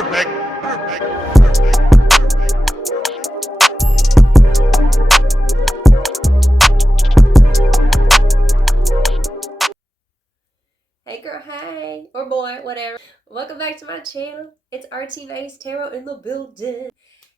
Perfect. Perfect. Hey girl, hey, or boy, whatever. Welcome back to my channel. It's RT Nice Tarot in the building.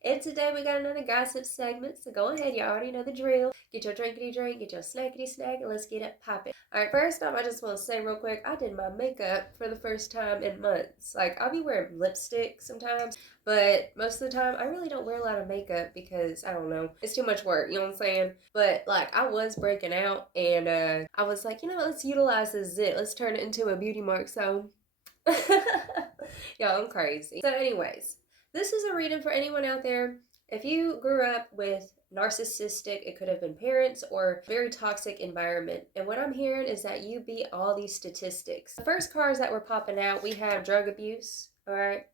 And today we got another gossip segment, so go ahead, you already know the drill. Get your drinkity drink, get your snackity snack, and let's get it popping. Alright, first off, I just want to say real quick, I did my makeup for the first time in months. Like, I'll be wearing lipstick sometimes, but most of the time, I really don't wear a lot of makeup because, I don't know, it's too much work, you know what I'm saying? But, like, I was breaking out, and I was like, let's utilize this zit. Let's turn it into a beauty mark, so... Yo, I'm crazy. So anyways, this is a reading for anyone out there. If you grew up with narcissistic, it could have been parents, or very toxic environment. And what I'm hearing is that you beat all these statistics. The first cards that were popping out, we have drug abuse, all right?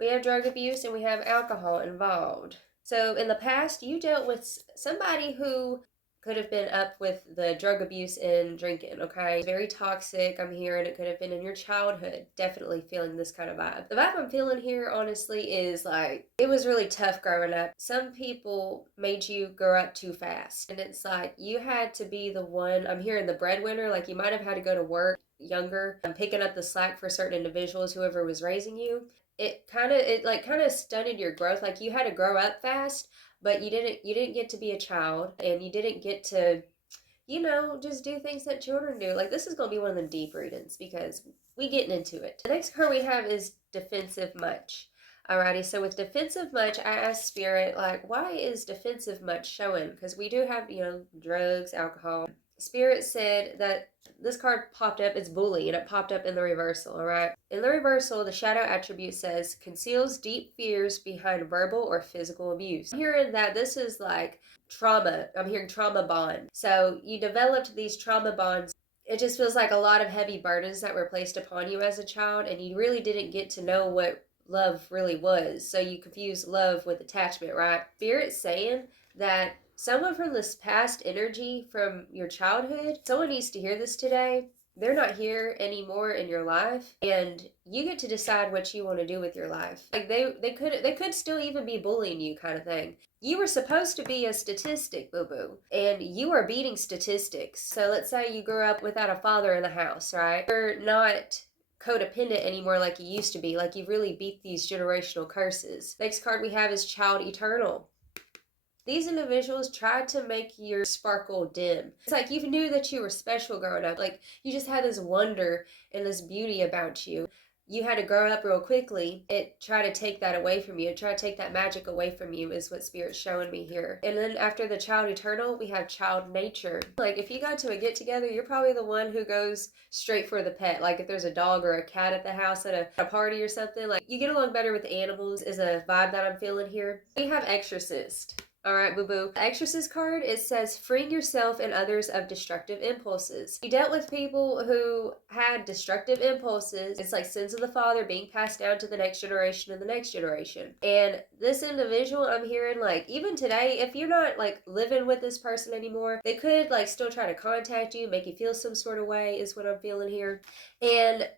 We have drug abuse and we have alcohol involved. So in the past, you dealt with somebody who could have been up with the drug abuse and drinking, okay? Very toxic, I'm hearing. It could have been in your childhood. Definitely feeling this kind of vibe. The vibe I'm feeling here, honestly, is like, it was really tough growing up. Some people made you grow up too fast. And it's like, you had to be the one, I'm hearing the breadwinner, like you might have had to go to work younger, picking up the slack for certain individuals, whoever was raising you. It kind of stunted your growth. Like you had to grow up fast, but you didn't get to be a child, and you didn't get to, just do things that children do. Like, this is going to be one of the deep readings because we getting into it. The next card we have is defensive much. Alrighty, so with defensive much, I asked Spirit, like, why is defensive much showing? Because we do have, drugs, alcohol. Spirit said that this card popped up, it's bully, and it popped up in the reversal, alright? In the reversal, the shadow attribute says, conceals deep fears behind verbal or physical abuse. I'm hearing that this is like trauma. I'm hearing trauma bond. So you developed these trauma bonds. It just feels like a lot of heavy burdens that were placed upon you as a child, and you really didn't get to know what love really was. So you confuse love with attachment, right? Spirit's saying that someone from this past energy from your childhood, someone needs to hear this today. They're not here anymore in your life, and you get to decide what you want to do with your life. Like they could still even be bullying you, kind of thing. You were supposed to be a statistic, boo-boo, and you are beating statistics. So let's say you grew up without a father in the house, right? You're not codependent anymore like you used to be. Like, you really beat these generational curses. Next card we have is Child Eternal. These individuals tried to make your sparkle dim. It's like you knew that you were special growing up. Like, you just had this wonder and this beauty about you. You had to grow up real quickly. It tried to take that away from you. It tried to take that magic away from you, is what Spirit's showing me here. And then after the Child Eternal, we have Child Nature. Like, if you got to a get-together, you're probably the one who goes straight for the pet. Like, if there's a dog or a cat at the house at a party or something, like, you get along better with animals is a vibe that I'm feeling here. We have Exorcist. Alright, boo-boo. The Exorcist card, it says, freeing yourself and others of destructive impulses. You dealt with people who had destructive impulses. It's like sins of the father being passed down to the next generation and the next generation. And this individual, I'm hearing, like, even today, if you're not, like, living with this person anymore, they could, like, still try to contact you, make you feel some sort of way, is what I'm feeling here. And,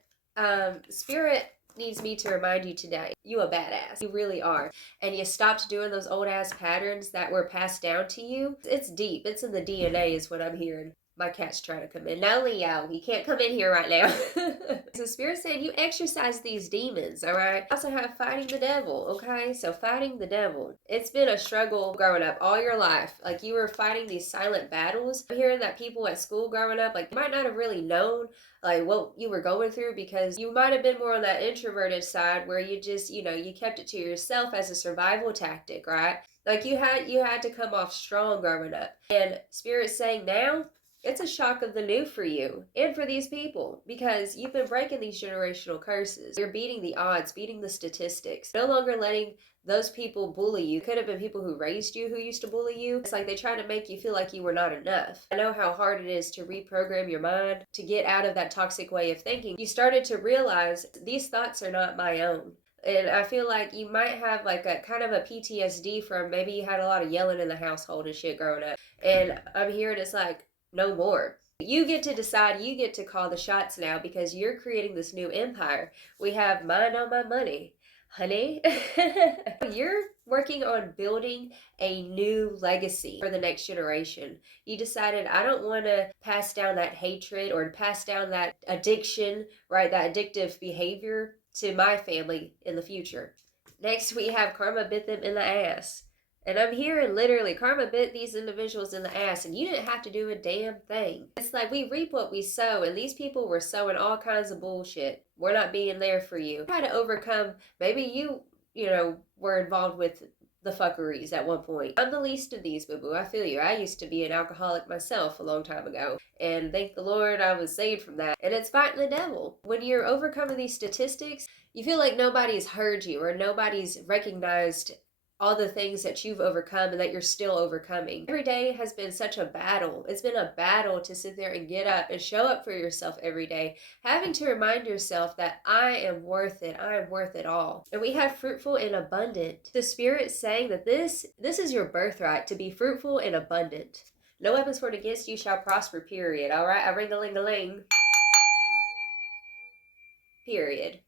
Spirit needs me to remind you today, you a badass. You really are. And you stopped doing those old ass patterns that were passed down to you. It's deep. It's in the DNA is what I'm hearing. My cat's trying to come in. No, Leo, he can't come in here right now. So Spirit said you exercise these demons, all right? Also have fighting the devil, okay? So fighting the devil. It's been a struggle growing up all your life. Like, you were fighting these silent battles. I'm hearing that people at school growing up, like, might not have really known like what you were going through, because you might have been more on that introverted side where you just, you kept it to yourself as a survival tactic, right? Like, you had to come off strong growing up. And Spirit's saying now, it's a shock of the new for you and for these people, because you've been breaking these generational curses. You're beating the odds, beating the statistics. No longer letting those people bully you. Could have been people who raised you who used to bully you. It's like they try to make you feel like you were not enough. I know how hard it is to reprogram your mind to get out of that toxic way of thinking. You started to realize these thoughts are not my own. And I feel like you might have like a kind of a PTSD from maybe you had a lot of yelling in the household and shit growing up. And I'm hearing it's like, no more. You get to decide, you get to call the shots now, because you're creating this new empire. We have mind on my money. Honey, you're working on building a new legacy for the next generation. You decided, I don't want to pass down that hatred or pass down that addiction, right? That addictive behavior to my family in the future. Next, we have karma bit them in the ass. And I'm hearing literally, karma bit these individuals in the ass, and you didn't have to do a damn thing. It's like we reap what we sow, and these people were sowing all kinds of bullshit. We're not being there for you. Try to overcome, maybe you know, were involved with the fuckeries at one point. I'm the least of these, boo-boo. I feel you. I used to be an alcoholic myself a long time ago, and thank the Lord I was saved from that. And it's fighting the devil. When you're overcoming these statistics, you feel like nobody's heard you or nobody's recognized all the things that you've overcome and that you're still overcoming. Every day has been such a battle. It's been a battle to sit there and get up and show up for yourself every day, having to remind yourself that I am worth it. I am worth it all. And we have fruitful and abundant. The Spirit saying that this is your birthright, to be fruitful and abundant. No weapons formed against you shall prosper, period. All right, a ring-a-ling-a-ling. Period.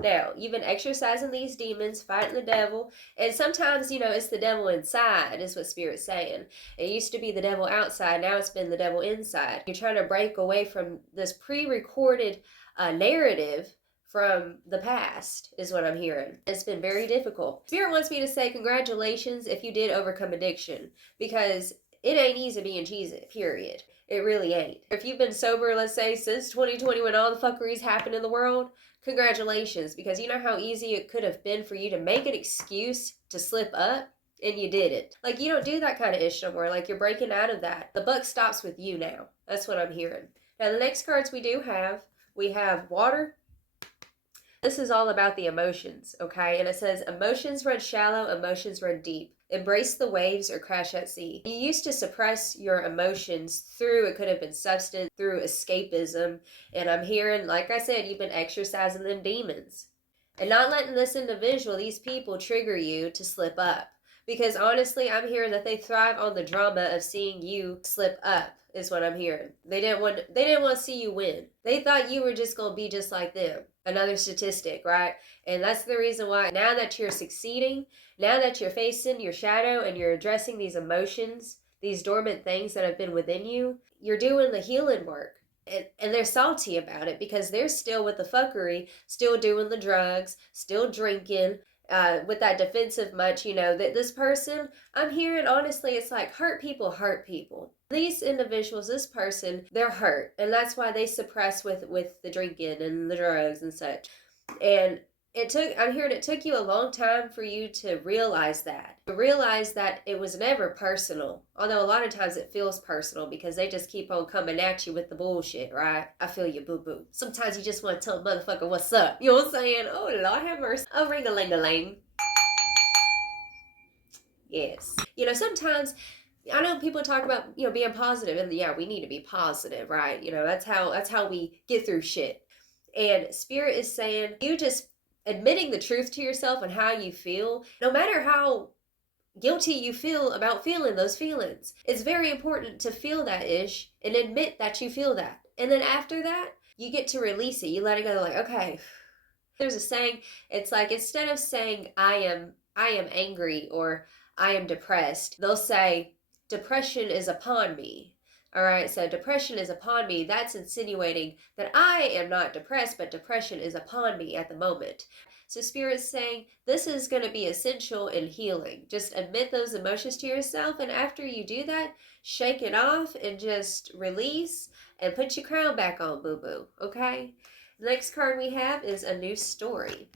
Now, you've been exercising these demons, fighting the devil, and sometimes, you know, it's the devil inside, is what Spirit's saying. It used to be the devil outside, now it's been the devil inside. You're trying to break away from this pre-recorded narrative from the past, is what I'm hearing. It's been very difficult. Spirit wants me to say congratulations if you did overcome addiction, because it ain't easy being cheesy, period. It really ain't. If you've been sober, let's say, since 2020 when all the fuckeries happened in the world, congratulations, because you know how easy it could have been for you to make an excuse to slip up, and you didn't. Like, you don't do that kind of ish no more. Like, you're breaking out of that. The buck stops with you now. That's what I'm hearing. Now, the next cards we have water. This is all about the emotions, okay? And it says, emotions run shallow, emotions run deep. Embrace the waves or crash at sea. You used to suppress your emotions through, it could have been substance, through escapism. And I'm hearing, like I said, you've been exercising them demons. And not letting this individual, these people, trigger you to slip up. Because honestly, I'm hearing that they thrive on the drama of seeing you slip up, is what I'm hearing. They didn't want to see you win. They thought you were just going to be just like them. Another statistic, right? And that's the reason why now that you're succeeding, now that you're facing your shadow and you're addressing these emotions, these dormant things that have been within you, you're doing the healing work. And they're salty about it because they're still with the fuckery, still doing the drugs, still drinking, with that defensive much, you know, that this person, I'm hearing honestly, it's like hurt people hurt people. These individuals, this person, they're hurt, and that's why they suppress with the drinking and the drugs and such. And I'm hearing it took you a long time for you to realize that. To realize that it was never personal. Although a lot of times it feels personal because they just keep on coming at you with the bullshit, right? I feel you, boo-boo. Sometimes you just want to tell a motherfucker what's up. You know what I'm saying? Oh, Lord have mercy. Oh, ring-a-ling-a-ling. Yes. You know, sometimes I know people talk about, you know, being positive, and yeah, we need to be positive, right? You know, that's how we get through shit. And Spirit is saying, you just admitting the truth to yourself and how you feel, no matter how guilty you feel about feeling those feelings. It's very important to feel that ish and admit that you feel that. And then after that, you get to release it. You let it go like, okay. There's a saying, it's like instead of saying I am angry or I am depressed, they'll say depression is upon me. All right, so depression is upon me. That's insinuating that I am not depressed, but depression is upon me at the moment. So Spirit's saying this is going to be essential in healing. Just admit those emotions to yourself, and after you do that, shake it off and just release and put your crown back on, boo-boo, okay? The next card we have is a new story.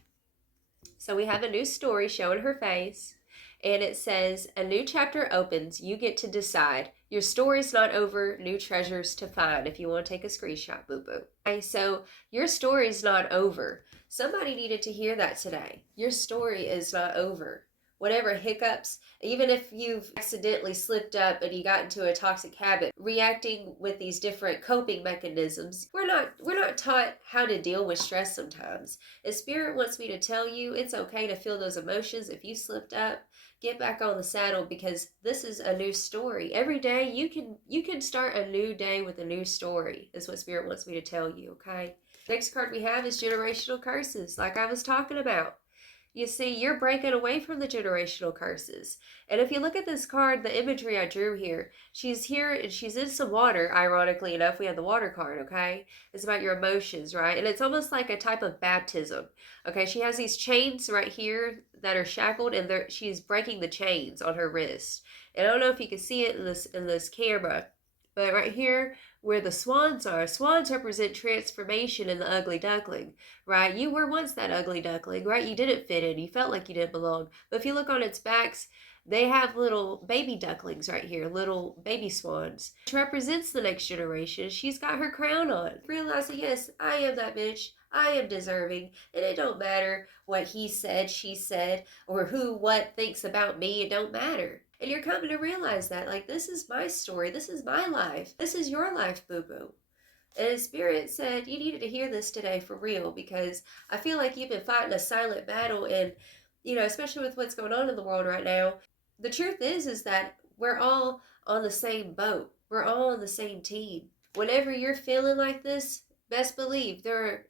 So we have a new story showing her face. And it says, a new chapter opens. You get to decide. Your story's not over. New treasures to find. If you want to take a screenshot, boo-boo. Okay, so your story's not over. Somebody needed to hear that today. Your story is not over. Whatever hiccups, even if you've accidentally slipped up and you got into a toxic habit, reacting with these different coping mechanisms, we're not taught how to deal with stress sometimes. And Spirit wants me to tell you it's okay to feel those emotions. If you slipped up, get back on the saddle, because this is a new story. Every day you can start a new day with a new story, is what Spirit wants me to tell you, okay? Next card we have is generational curses, like I was talking about. You see, you're breaking away from the generational curses. And if you look at this card, the imagery I drew here, she's here and she's in some water, ironically enough. We have the water card, okay? It's about your emotions, right? And it's almost like a type of baptism, okay? She has these chains right here that are shackled, and she's breaking the chains on her wrist. And I don't know if you can see it in this camera, but right here where the swans represent transformation in the ugly duckling, right? You were once that ugly duckling, right? You didn't fit in. You felt like you didn't belong. But if you look on its backs, they have little baby ducklings right here, little baby swans, which represents the next generation. She's got her crown on. Realizing, yes, I am that bitch. I am deserving, and it don't matter what he said, she said, or who, what thinks about me. It don't matter. And you're coming to realize that, like, this is my story. This is my life. This is your life, boo-boo. And Spirit said, you needed to hear this today for real, because I feel like you've been fighting a silent battle, and, you know, especially with what's going on in the world right now, the truth is that we're all on the same boat. We're all on the same team. Whenever you're feeling like this, best believe there are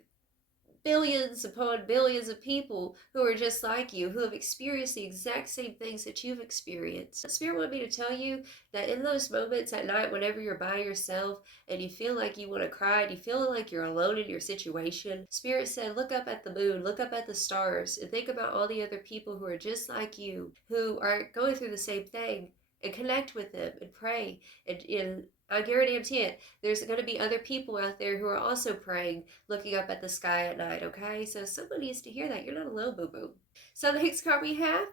billions upon billions of people who are just like you, who have experienced the exact same things that you've experienced. Spirit wanted me to tell you that in those moments at night, whenever you're by yourself and you feel like you want to cry and you feel like you're alone in your situation, Spirit said, look up at the moon, look up at the stars, and think about all the other people who are just like you, who are going through the same thing, and connect with them and pray. And I guarantee it, there's going to be other people out there who are also praying, looking up at the sky at night, okay? So someone needs to hear that. You're not alone, boo-boo. So the next card we have,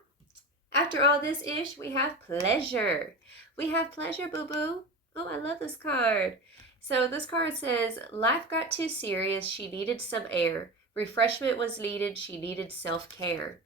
after all this ish, we have pleasure. We have pleasure, boo-boo. Oh, I love this card. So this card says, life got too serious. She needed some air. Refreshment was needed. She needed self-care.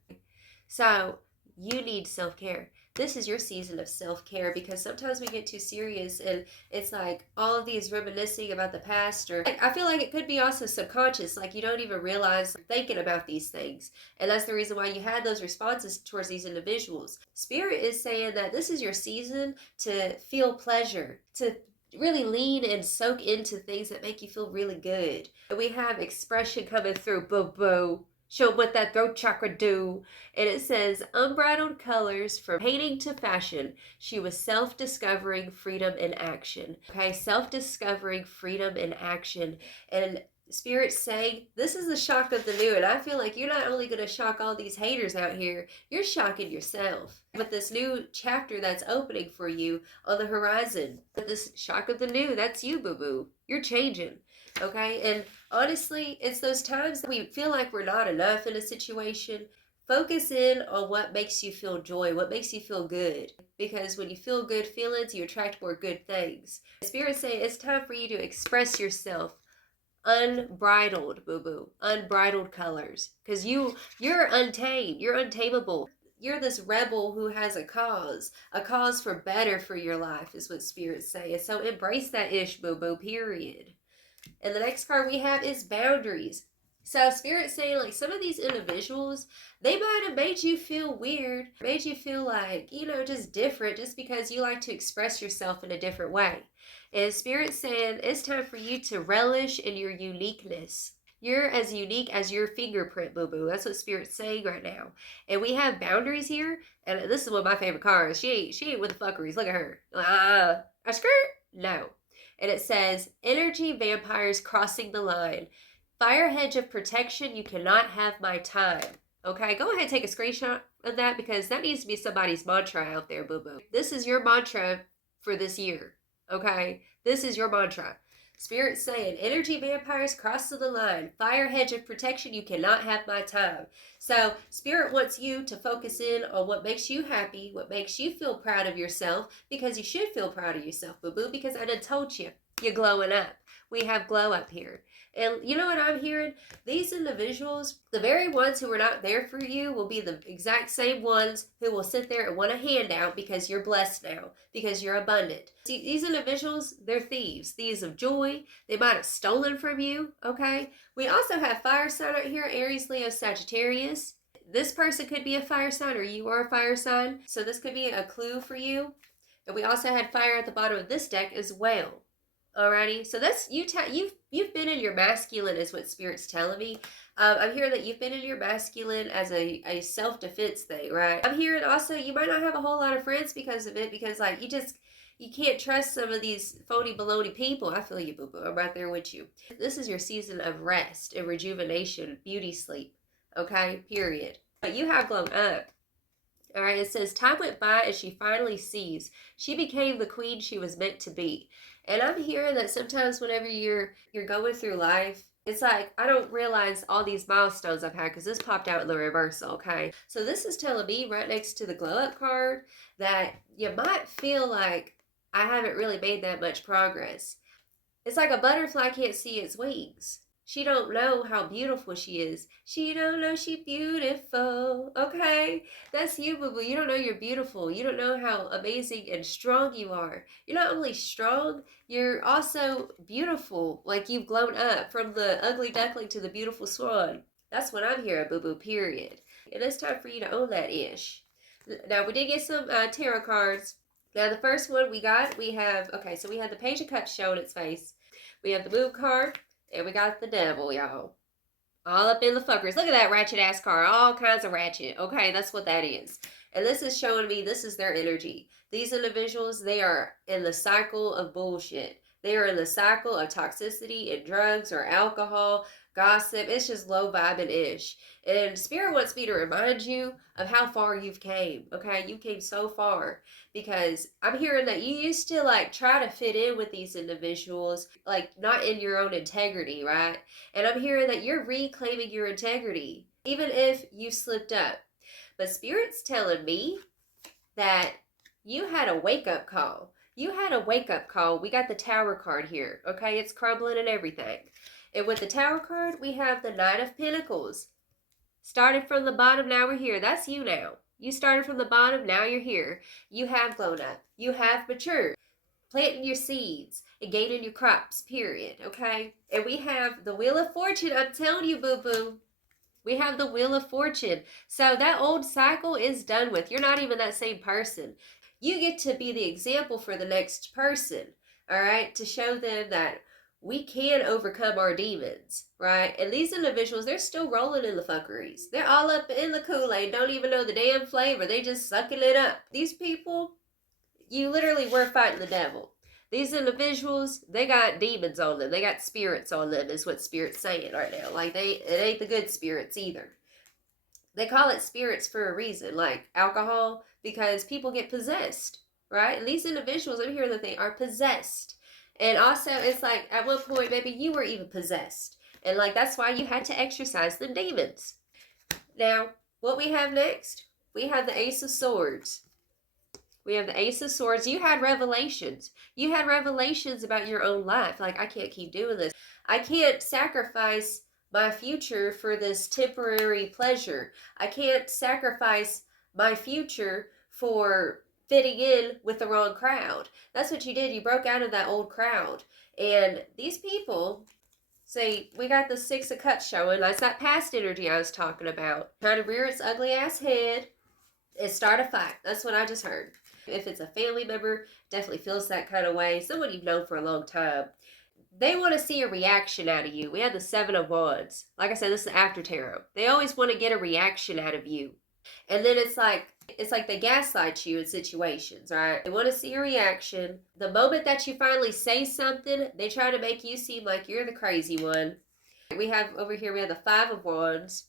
So you need self-care. This is your season of self-care, because sometimes we get too serious and it's like all of these reminiscing about the past, or I feel like it could be also subconscious, like you don't even realize you're thinking about these things, and that's the reason why you had those responses towards these individuals. Spirit is saying that this is your season to feel pleasure, to really lean and soak into things that make you feel really good. And we have expression coming through, boo-boo. Show what that throat chakra do. And it says, unbridled colors from painting to fashion. She was self-discovering freedom in action. Okay, self-discovering freedom in action. And Spirit's saying, this is the shock of the new. And I feel like you're not only going to shock all these haters out here, you're shocking yourself. With this new chapter that's opening for you on the horizon. With this shock of the new, that's you, boo-boo. You're changing. Okay, and honestly, it's those times that we feel like we're not enough in a situation. Focus in on what makes you feel joy, what makes you feel good. Because when you feel good feelings, you attract more good things. Spirit's saying it's time for you to express yourself. Unbridled, boo-boo. Unbridled colors. Because you're untamed. You're untamable. You're this rebel who has a cause for better for your life, is what Spirit's saying. So embrace that ish, boo-boo, period. And the next card we have is boundaries. So Spirit's saying, like, some of these individuals, they might have made you feel weird, made you feel like, you know, just different, just because you like to express yourself in a different way. And Spirit's saying it's time for you to relish in your uniqueness. You're as unique as your fingerprint, boo-boo. That's what Spirit's saying right now. And we have boundaries here. And this is one of my favorite cards. She ain't with the fuckeries. Look at her. A skirt? No. And it says, energy vampires crossing the line. Fire hedge of protection, you cannot have my time. Okay, go ahead and take a screenshot of that, because that needs to be somebody's mantra out there, boo-boo. This is your mantra for this year. Okay, this is your mantra. Spirit's saying, energy vampires crossing the line. Fire hedge of protection, you cannot have my time. So Spirit wants you to focus in on what makes you happy, what makes you feel proud of yourself, because you should feel proud of yourself, boo-boo, because I done told you, you're glowing up. We have glow up here. And you know what I'm hearing? These individuals, the very ones who are not there for you, will be the exact same ones who will sit there and want a handout because you're blessed now, because you're abundant. See, these individuals, they're thieves. Thieves of joy. They might have stolen from you, okay? We also have fire sign right here, Aries, Leo, Sagittarius. This person could be a fire sign, or you are a fire sign. So this could be a clue for you. And we also had fire at the bottom of this deck as well. Alrighty, so that's you've been in your masculine, is what Spirit's telling me. I'm hearing that you've been in your masculine as a self-defense thing, right? I'm hearing also you might not have a whole lot of friends because of it, because like you can't trust some of these phony baloney people. I feel you, boo boo. I'm right there with you. This is your season of rest and rejuvenation, beauty sleep. Okay, period. But you have grown up. All right, it says time went by and she finally sees. She became the queen she was meant to be. And I'm hearing that sometimes whenever you're going through life, it's like I don't realize all these milestones I've had because this popped out in the reversal, okay? So this is telling me right next to the glow up card that you might feel like I haven't really made that much progress. It's like a butterfly can't see its wings. She don't know how beautiful she is. She don't know she beautiful. Okay? That's you, boo-boo. You don't know you're beautiful. You don't know how amazing and strong you are. You're not only strong, you're also beautiful. Like you've grown up from the ugly duckling to the beautiful swan. That's what I'm hearing, boo-boo, period. And it's time for you to own that ish. Now, we did get some tarot cards. Now, the first one we have, okay, so we had the Page of Cups showing its face. We have the Moon card, and we got the Devil, y'all. All up in the fuckers. Look at that ratchet ass card. All kinds of ratchet. Okay, that's what that is. And this is showing me this is their energy. These individuals, they are in the cycle of bullshit. They are in the cycle of toxicity and drugs or alcohol, gossip. It's just low vibing ish. And Spirit wants me to remind you of how far you've came. Okay, you came so far, because I'm hearing that you used to like try to fit in with these individuals, like not in your own integrity, right? And I'm hearing that you're reclaiming your integrity, even if you slipped up. But Spirit's telling me that you had a wake up call. You had a wake up call. We got the Tower card here. Okay, it's crumbling and everything. And with the Tower card, we have the Knight of Pentacles. Started from the bottom, now we're here. That's you now. You started from the bottom, now you're here. You have grown up. You have matured. Planting your seeds and gaining your crops, period. Okay? And we have the Wheel of Fortune. I'm telling you, boo-boo. We have the Wheel of Fortune. So that old cycle is done with. You're not even that same person. You get to be the example for the next person, all right? To show them that we can overcome our demons, right? And these individuals, they're still rolling in the fuckeries. They're all up in the Kool-Aid, don't even know the damn flavor. They just sucking it up. These people, you literally were fighting the devil. These individuals, they got demons on them. They got spirits on them, is what Spirit's saying right now. Like, it ain't the good spirits either. They call it spirits for a reason, like alcohol, because people get possessed, right? And these individuals, I'm hearing that they are possessed. And also, it's like, at one point, maybe you were even possessed. And like, that's why you had to exorcise the demons. Now, what we have next, we have the Ace of Swords. We have the Ace of Swords. You had revelations. You had revelations about your own life. Like, I can't keep doing this. I can't sacrifice my future for this temporary pleasure. I can't sacrifice my future for fitting in with the wrong crowd. That's what you did. You broke out of that old crowd. And these people, say, we got the Six of Cups showing. That's that past energy I was talking about. Trying to rear its ugly ass head and start a fight. That's what I just heard. If it's a family member, definitely feels that kind of way. Someone you've known for a long time. They want to see a reaction out of you. We have the Seven of Wands. Like I said, this is after tarot. They always want to get a reaction out of you. And then it's like they gaslight you in situations, right? They want to see a reaction. The moment that you finally say something, they try to make you seem like you're the crazy one. We have over here, we have the Five of Wands.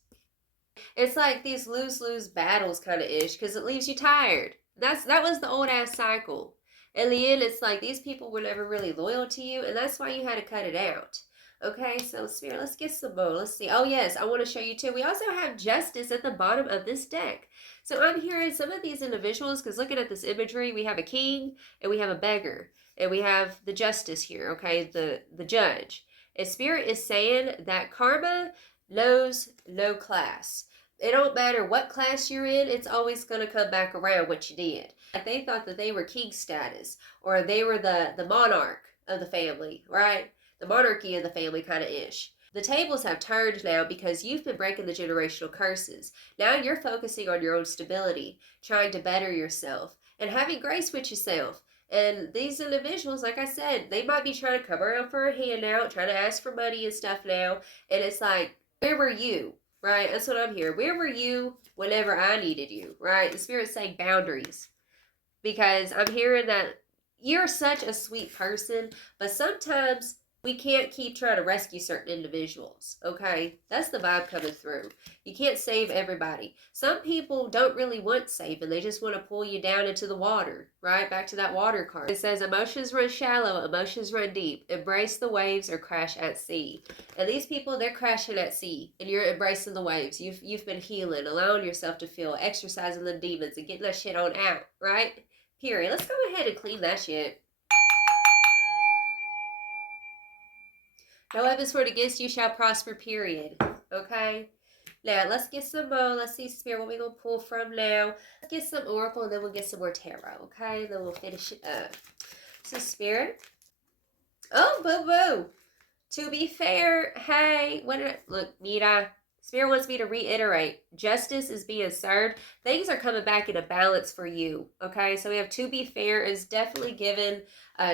It's like these lose-lose battles kind of ish, because it leaves you tired. That was the old ass cycle. In the end, it's like these people were never really loyal to you, and that's why you had to cut it out. Okay, so Spirit, let's get some more. Let's see. Oh yes, I want to show you too. We also have Justice at the bottom of this deck. So I'm hearing some of these individuals, because looking at this imagery, we have a king and we have a beggar, and we have the Justice here. Okay, the judge. And Spirit is saying that karma knows no class. It don't matter what class you're in, it's always going to come back around what you did. Like they thought that they were king status, or they were the monarch of the family, right? The monarchy of the family kind of ish. The tables have turned now because you've been breaking the generational curses. Now you're focusing on your own stability, trying to better yourself, and having grace with yourself. And these individuals, like I said, they might be trying to come around for a handout, trying to ask for money and stuff now. And it's like, Where were you? Right? That's what I'm here. Where were you whenever I needed you? Right? The Spirit's saying boundaries. Because I'm hearing that you're such a sweet person, but sometimes we can't keep trying to rescue certain individuals, okay? That's the vibe coming through. You can't save everybody. Some people don't really want saving. They just want to pull you down into the water, right? Back to that water card. It says, emotions run shallow, emotions run deep. Embrace the waves or crash at sea. And these people, they're crashing at sea, and you're embracing the waves. You've been healing, allowing yourself to feel, exercising the demons, and getting that shit on out, right? Period. Let's go ahead and clean that shit. No weapons formed against you shall prosper, period. Okay? Now, let's get some more. Let's see, Spirit, what we're going to pull from now. Let's get some Oracle, and then we'll get some more Tarot, okay? Then we'll finish it up. So, Spirit. Oh, boo-boo. To be fair, hey, look, Mira, Spirit wants me to reiterate, justice is being served. Things are coming back into balance for you, okay? So we have to be fair is definitely given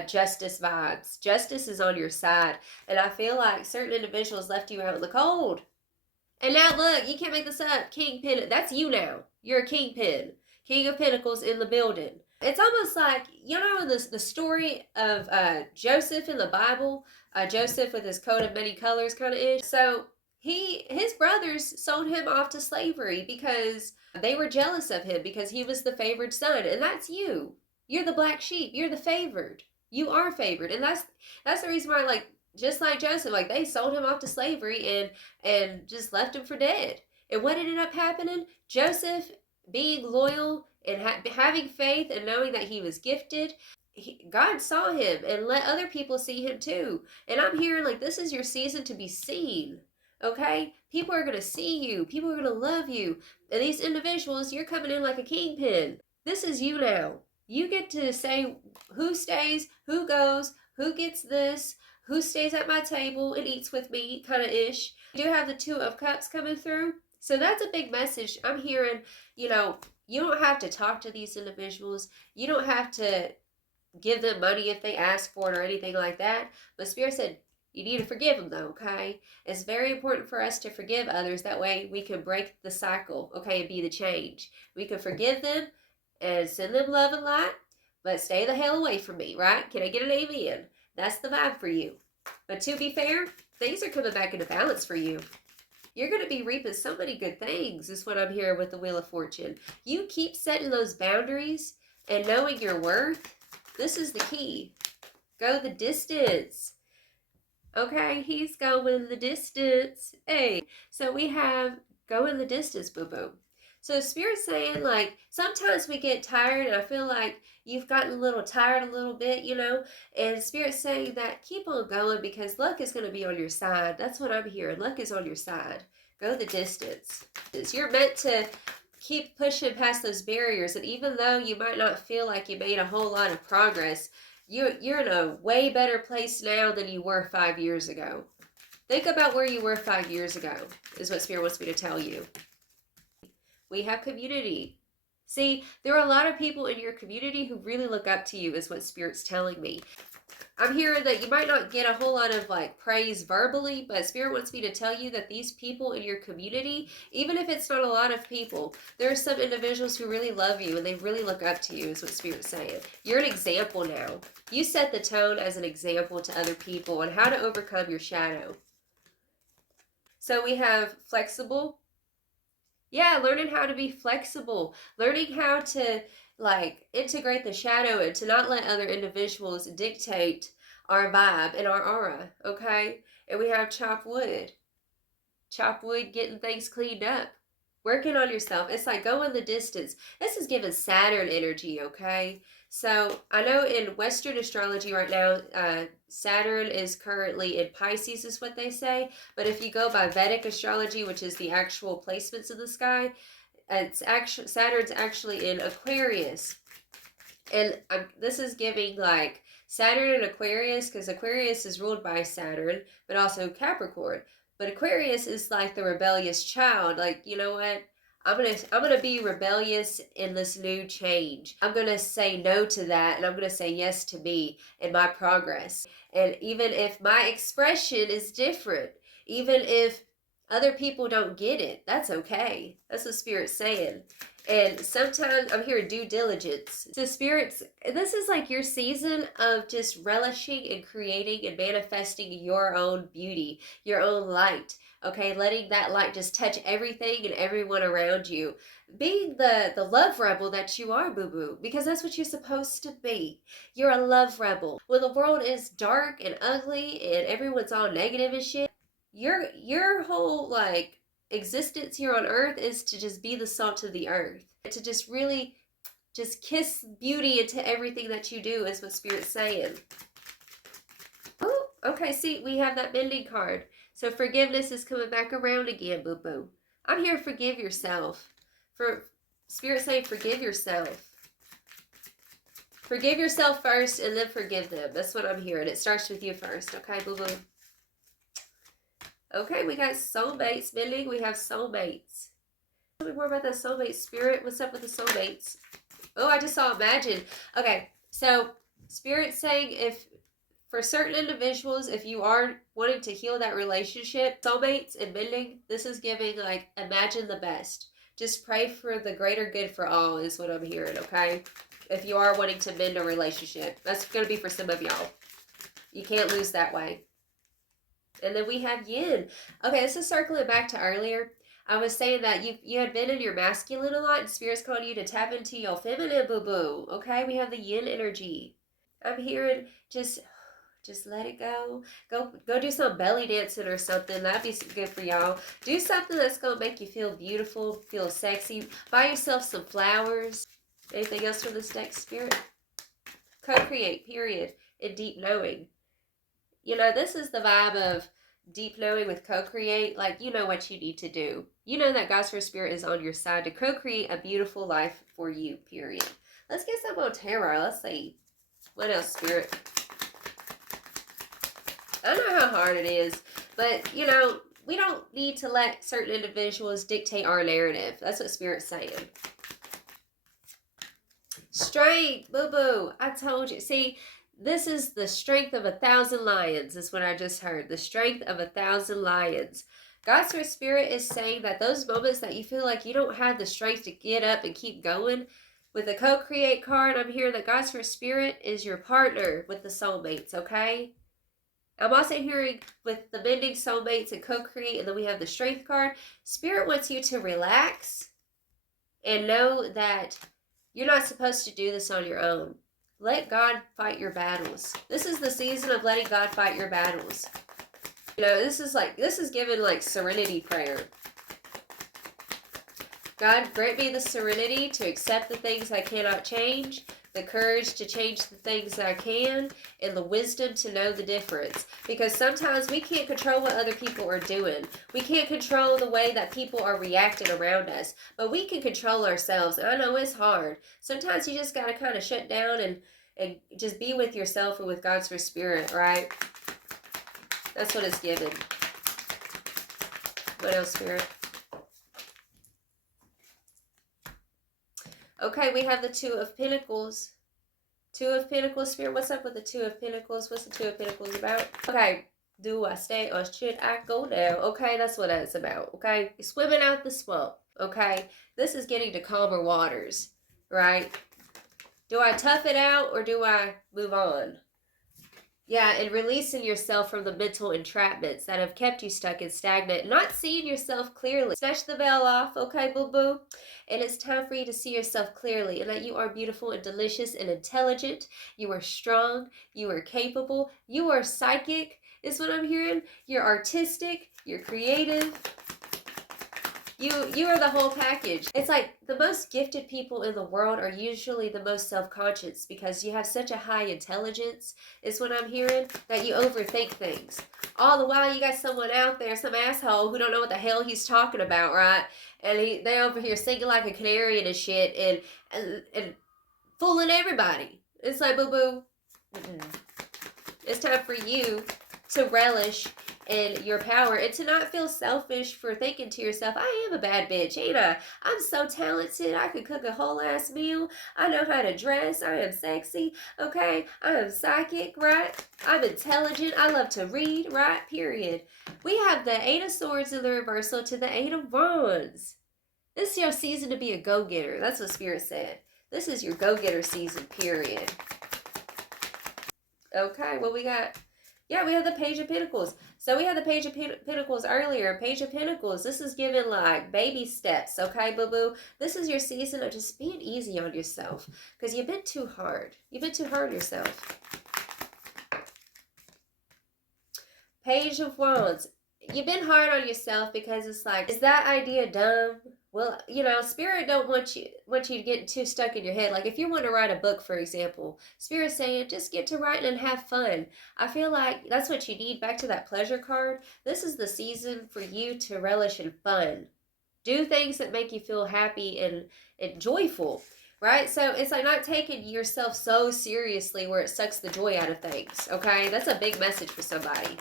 justice vibes. Justice is on your side. And I feel like certain individuals left you out in the cold. And now look, you can't make this up. Kingpin, that's you now. You're a kingpin. King of Pentacles in the building. It's almost like, you know, the story of Joseph in the Bible, Joseph with his coat of many colors kind of ish. So his brothers sold him off to slavery because they were jealous of him because he was the favored son. And that's you. You're the black sheep. You're the favored. You are favored. And that's the reason why, like, just like Joseph, like, they sold him off to slavery and just left him for dead. And what ended up happening? Joseph, being loyal and having faith and knowing that he was gifted, God saw him and let other people see him too. And I'm hearing, like, this is your season to be seen. Okay? People are going to see you. People are going to love you. And these individuals, you're coming in like a kingpin. This is you now. You get to say who stays, who goes, who gets this, who stays at my table and eats with me, kind of ish. You do have the Two of Cups coming through. So that's a big message. I'm hearing, you know, you don't have to talk to these individuals. You don't have to give them money if they ask for it or anything like that. But Spirit said, you need to forgive them though, okay? It's very important for us to forgive others. That way we can break the cycle, okay, and be the change. We can forgive them and send them love and light, but stay the hell away from me, right? Can I get an amen? That's the vibe for you. But to be fair, things are coming back into balance for you. You're going to be reaping so many good things, is what I'm hearing with the Wheel of Fortune. You keep setting those boundaries and knowing your worth. This is the key. Go the distance. Okay, he's going the distance. Hey, so we have going the distance, boo-boo. So Spirit's saying, like, sometimes we get tired, and I feel like you've gotten a little tired a little bit, you know, and Spirit's saying that keep on going because luck is going to be on your side. That's what I'm hearing. Luck is on your side. Go the distance. You're meant to keep pushing past those barriers, and even though you might not feel like you made a whole lot of progress, you're in a way better place now than you were 5 years ago. Think about where you were 5 years ago, is what Spirit wants me to tell you. We have community. See, there are a lot of people in your community who really look up to you, is what Spirit's telling me. I'm hearing that you might not get a whole lot of, like, praise verbally, but Spirit wants me to tell you that these people in your community, even if it's not a lot of people, there are some individuals who really love you and they really look up to you, is what Spirit's saying. You're an example now. You set the tone as an example to other people on how to overcome your shadow. So we have flexible. Yeah, learning how to be flexible. Learning how to, like, integrate the shadow and to not let other individuals dictate our vibe and our aura, okay? And we have chop wood. Chop wood, getting things cleaned up. Working on yourself. It's like going the distance. This is giving Saturn energy, okay? So I know in Western astrology right now, Saturn is currently in Pisces, is what they say. But if you go by Vedic astrology, which is the actual placements in the sky, Saturn's actually in Aquarius. And this is giving, like, Saturn and Aquarius, because Aquarius is ruled by Saturn, but also Capricorn. But Aquarius is like the rebellious child. Like, you know what? I'm gonna be rebellious in this new change. I'm gonna say no to that, and I'm gonna say yes to me and my progress. And even if my expression is different, even if Other people don't get it. That's okay. That's what Spirit's saying. And sometimes I'm hearing due diligence. So Spirits, this is like your season of just relishing and creating and manifesting your own beauty, your own light. Okay, letting that light just touch everything and everyone around you. Being the love rebel that you are, boo-boo, because that's what you're supposed to be. You're a love rebel. When the world is dark and ugly and everyone's all negative and shit, your whole like existence here on earth is to just be the salt of the earth, to just really just kiss beauty into everything that you do, is what Spirit's saying. Oh, okay, see, we have that bending card. So forgiveness is coming back around again, boo-boo. I'm here to forgive yourself. For Spirit saying forgive yourself. Forgive yourself first and then forgive them. That's what I'm hearing. It starts with you first, okay, boo-boo? Okay, we got soulmates bending. We have soulmates. Tell me more about that soulmate, Spirit. What's up with the soulmates? Oh, I just saw imagine. Okay, so Spirit's saying if for certain individuals, if you are wanting to heal that relationship, soulmates and bending, this is giving like imagine the best. Just pray for the greater good for all is what I'm hearing, okay? If you are wanting to mend a relationship. That's going to be for some of y'all. You can't lose that way. And then we have yin. Okay, this is circling back to earlier. I was saying that you had been in your masculine a lot, and Spirit's calling you to tap into your feminine, boo-boo. Okay, we have the yin energy. I'm hearing just let it go. Go do some belly dancing or something. That'd be good for y'all. Do something that's going to make you feel beautiful, feel sexy. Buy yourself some flowers. Anything else from this deck, Spirit? Co-create, period. And deep knowing. You know, this is the vibe of deep knowing with co-create. Like, you know what you need to do. You know that God's First Spirit is on your side to co-create a beautiful life for you, period. Let's get some on tarot. Let's see. What else, Spirit? I know how hard it is, but, you know, we don't need to let certain individuals dictate our narrative. That's what Spirit's saying. Strength, boo-boo. I told you. See, this is the strength of 1,000 lions, is what I just heard. The strength of 1,000 lions. God's First Spirit is saying that those moments that you feel like you don't have the strength to get up and keep going, with the co-create card, I'm hearing that God's First Spirit is your partner with the soulmates, okay? I'm also hearing with the bending soulmates and co-create, and then we have the strength card. Spirit wants you to relax and know that you're not supposed to do this on your own. Let God fight your battles. This is the season of letting God fight your battles. You know, this is given like serenity prayer. God, grant me the serenity to accept the things I cannot change, the courage to change the things that I can, and the wisdom to know the difference. Because sometimes we can't control what other people are doing. We can't control the way that people are reacting around us. But we can control ourselves. And I know it's hard. Sometimes you just got to kind of shut down and just be with yourself and with God's First Spirit, right? That's what it's given. What else, Spirit? Okay, we have the Two of Pentacles. Two of Pentacles, Spirit. What's up with the Two of Pentacles? What's the Two of Pentacles about? Okay, do I stay or should I go down? Okay, that's what that's about. Okay, you're swimming out the swamp. Okay, this is getting to calmer waters, right? Do I tough it out or do I move on? Yeah, and releasing yourself from the mental entrapments that have kept you stuck and stagnant, not seeing yourself clearly. Snatch the veil off, okay, boo-boo? And it's time for you to see yourself clearly and that you are beautiful and delicious and intelligent. You are strong. You are capable. You are psychic, is what I'm hearing. You're artistic. You're creative. You are the whole package. It's like the most gifted people in the world are usually the most self-conscious because you have such a high intelligence, is what I'm hearing, that you overthink things. All the while you got someone out there, some asshole who don't know what the hell he's talking about, right? And they're over here singing like a canary and shit and fooling everybody. It's like, boo-boo, it's time for you to relish and your power, and to not feel selfish for thinking to yourself, I am a bad bitch, ain't I? I'm so talented. I could cook a whole ass meal. I know how to dress. I am sexy. Okay. I am psychic, right? I'm intelligent. I love to read, right? Period. We have the Eight of Swords in the reversal to the Eight of Wands. This is your season to be a go-getter. That's what Spirit said. This is your go-getter season, period. Okay, what we got? Yeah, we have the Page of Pentacles. So we had the Page of Pentacles earlier. Page of Pentacles, this is giving like baby steps, okay, boo-boo? This is your season of just being easy on yourself because you've been too hard. You've been too hard on yourself. Page of Wands. You've been hard on yourself because it's like, is that idea dumb? Well, you know, Spirit don't want you to get too stuck in your head. Like if you want to write a book, for example, Spirit's saying just get to writing and have fun. I feel like that's what you need. Back to that pleasure card. This is the season for you to relish in fun. Do things that make you feel happy and joyful. Right? So it's like not taking yourself so seriously where it sucks the joy out of things. Okay? That's a big message for somebody.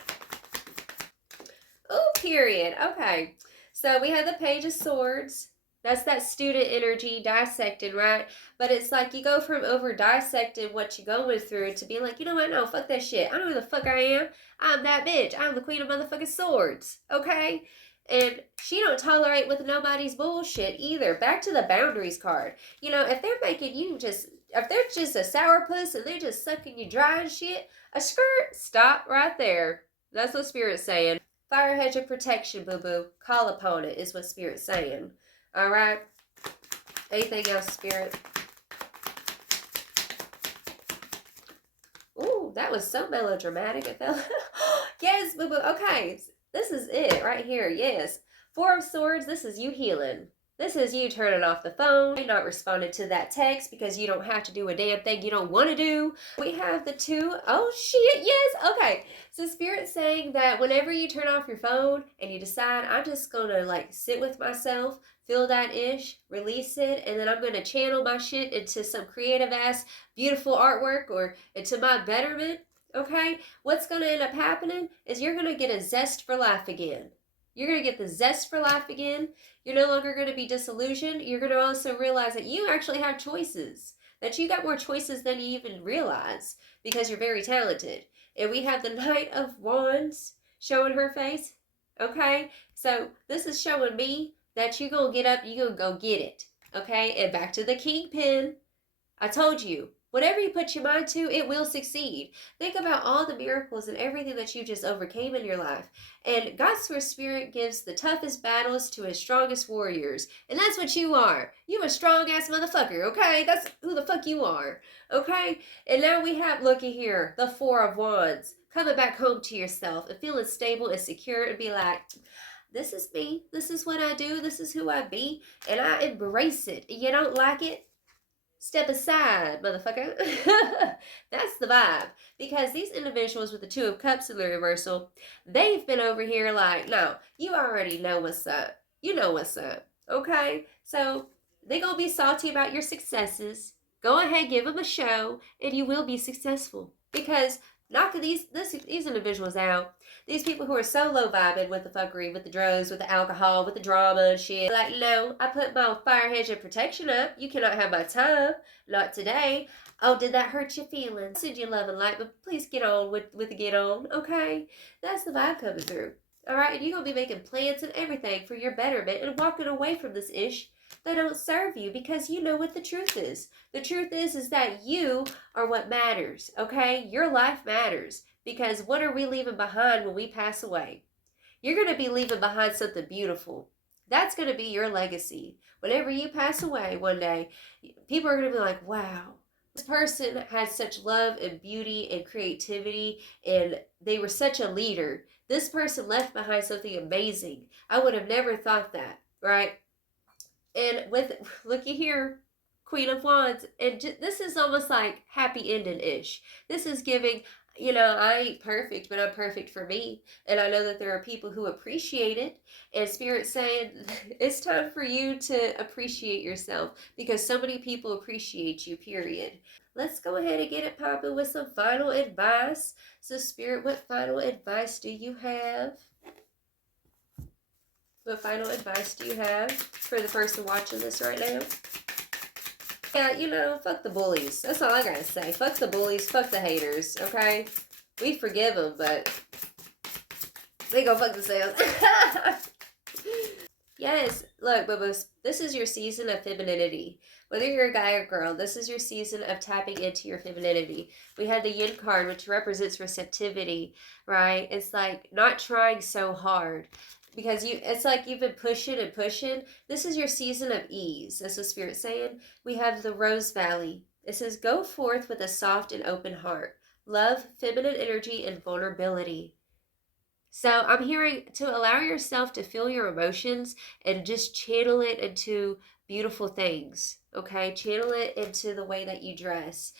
Oh, period. Okay. So we have the Page of Swords. That's that student energy dissecting, right? But it's like you go from over dissecting what you're going through to being like, you know what? No, fuck that shit. I know who the fuck I am. I'm that bitch. I'm the queen of motherfucking swords. Okay? And she don't tolerate with nobody's bullshit either. Back to the boundaries card. You know, if they're making you just, if they're just a sourpuss and they're just sucking you dry and shit, a skirt, stop right there. That's what Spirit's saying. Fire hedge of protection, boo-boo. Call upon it is what Spirit's saying. All right? Anything else, Spirit? Ooh, that was so melodramatic. It felt... Yes, boo-boo. Okay. This is it right here. Yes. Four of Swords. This is you healing. This is you turning off the phone, not responding to that text because you don't have to do a damn thing you don't want to do. We have the two. Oh, shit. Yes. Okay. So Spirit's saying that whenever you turn off your phone and you decide, I'm just going to like sit with myself, feel that ish, release it, and then I'm going to channel my shit into some creative ass, beautiful artwork or into my betterment. Okay. What's going to end up happening is you're going to get a zest for life again. You're going to get the zest for life again. You're no longer going to be disillusioned. You're going to also realize that you actually have choices. That you got more choices than you even realize because you're very talented. And we have the Knight of Wands showing her face. Okay? So this is showing me that you're going to get up, you're going to go get it. Okay? And back to the Kingpin. I told you. Whatever you put your mind to, it will succeed. Think about all the miracles and everything that you just overcame in your life. And God's Spirit gives the toughest battles to his strongest warriors. And that's what you are. You a strong-ass motherfucker, okay? That's who the fuck you are, okay? And now we have, looky here, the Four of Wands. Coming back home to yourself and feeling stable and secure and be like, this is me. This is what I do. This is who I be. And I embrace it. You don't like it? Step aside, motherfucker. That's the vibe. Because these individuals with the Two of Cups in the reversal, they've been over here like, no, you already know what's up. You know what's up. Okay? So, they're going to be salty about your successes. Go ahead, give them a show, and you will be successful. Because knocking these individuals out, these people who are so low vibing with the fuckery, with the drugs, with the alcohol, with the drama and shit. Like, no, I put my fire hedge of protection up. You cannot have my time. Not today. Oh, did that hurt your feelings? Send you love and light, but please get on with the get on, okay? That's the vibe coming through. Alright, and you're going to be making plans and everything for your betterment and walking away from this ish that don't serve you because you know what the truth is. The truth is that you are what matters, okay? Your life matters. Because what are we leaving behind when we pass away? You're going to be leaving behind something beautiful. That's going to be your legacy. Whenever you pass away one day, people are going to be like, wow, this person had such love and beauty and creativity, and they were such a leader. This person left behind something amazing. I would have never thought that, right? And with, looky here, Queen of Wands, and this is almost like happy ending-ish. This is giving, I ain't perfect, but I'm perfect for me. And I know that there are people who appreciate it. And Spirit's saying it's time for you to appreciate yourself because so many people appreciate you, period. Let's go ahead and get it popping with some final advice. So, Spirit, what final advice do you have? What final advice do you have for the person watching this right now? Yeah, fuck the bullies. That's all I gotta say. Fuck the bullies, fuck the haters, okay? We forgive them, but they go fuck themselves. Yes, look, Bubba, this is your season of femininity. Whether you're a guy or girl, this is your season of tapping into your femininity. We had the yin card, which represents receptivity, right? It's like not trying so hard because it's like you've been pushing and pushing. This is your season of ease. That's what Spirit's saying. We have the Rose Valley. It says, go forth with a soft and open heart. Love, feminine energy, and vulnerability. So I'm hearing to allow yourself to feel your emotions and just channel it into beautiful things. Okay, channel it into the way that you dress,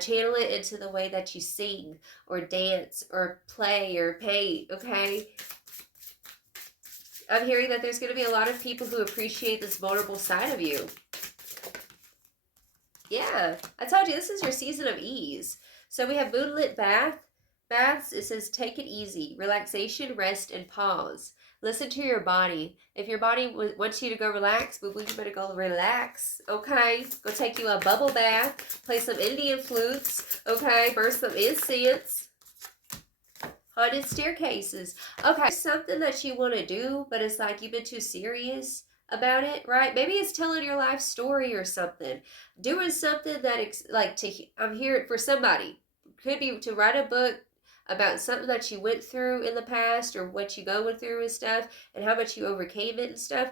channel it into the way that you sing or dance or play or paint. Okay, I'm hearing that there's going to be a lot of people who appreciate this vulnerable side of you. Yeah, I told you this is your season of ease. So we have moonlit baths. It says take it easy, relaxation, rest, and pause. Listen to your body. If your body wants you to go relax, boo boo, you better go relax. Okay, go take you a bubble bath, play some Indian flutes. Okay, burn some incense. Haunted staircases. Okay, something that you want to do, but it's like you've been too serious about it, right? Maybe it's telling your life story or something. Doing something that I'm here for somebody. Could be to write a book about something that you went through in the past or what you going through and stuff and how much you overcame it and stuff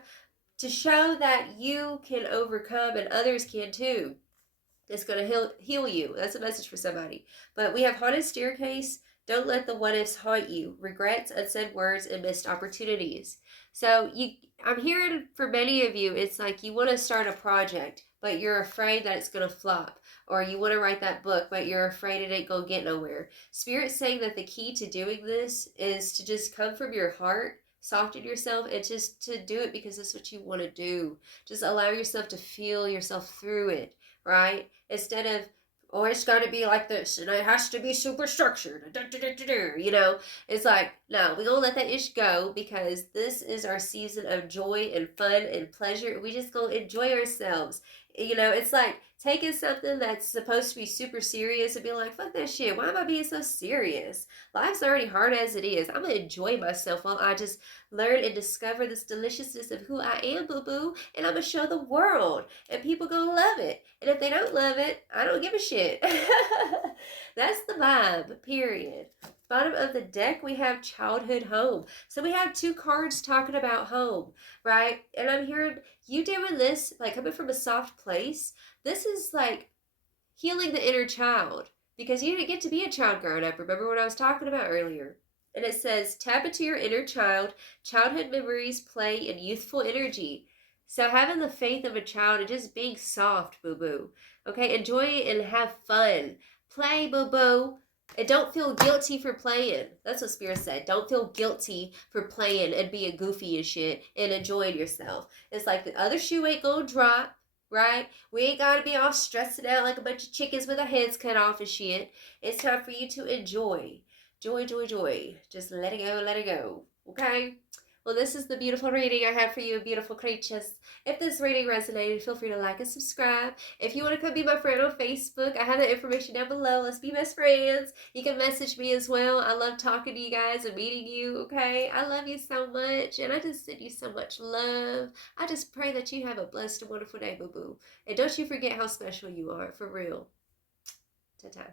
to show that you can overcome and others can too. It's going to heal you. That's a message for somebody. But we have haunted staircase. Don't let the what ifs haunt you. Regrets, unsaid words, and missed opportunities. So I'm hearing for many of you, it's like you want to start a project, but you're afraid that it's going to flop. Or you want to write that book, but you're afraid it ain't going to get nowhere. Spirit's saying that the key to doing this is to just come from your heart, soften yourself, and just to do it because that's what you want to do. Just allow yourself to feel yourself through it, right? Instead of, oh, it's got to be like this and it has to be super structured. It's like, no, we gonna let that ish go because this is our season of joy and fun and pleasure. We just gonna enjoy ourselves. It's like taking something that's supposed to be super serious and be like, fuck that shit. Why am I being so serious? Life's already hard as it is. I'm gonna enjoy myself while I just learn and discover this deliciousness of who I am, boo boo, and I'm gonna show the world, and people gonna love it. And if they don't love it, I don't give a shit. That's the vibe, period. Bottom of the deck, we have childhood home. So we have two cards talking about home, right? And I'm hearing you doing this, like coming from a soft place. This is like healing the inner child because you didn't get to be a child growing up. Remember what I was talking about earlier? And it says, tap into your inner child, childhood memories, play, and youthful energy. So having the faith of a child and just being soft, boo-boo. Okay, enjoy it and have fun. Play, boo-boo. And don't feel guilty for playing. That's what Spirit said. Don't feel guilty for playing and being goofy and shit and enjoying yourself. It's like the other shoe ain't gonna drop, right? We ain't gotta be all stressing out like a bunch of chickens with our heads cut off and shit. It's time for you to enjoy. Joy, joy, joy. Just let it go, let it go. Okay? Well, this is the beautiful reading I have for you, beautiful creatures. If this reading resonated, feel free to like and subscribe. If you want to come be my friend on Facebook, I have the information down below. Let's be best friends. You can message me as well. I love talking to you guys and meeting you, okay? I love you so much, and I just send you so much love. I just pray that you have a blessed and wonderful day, boo-boo. And don't you forget how special you are, for real. Ta-ta.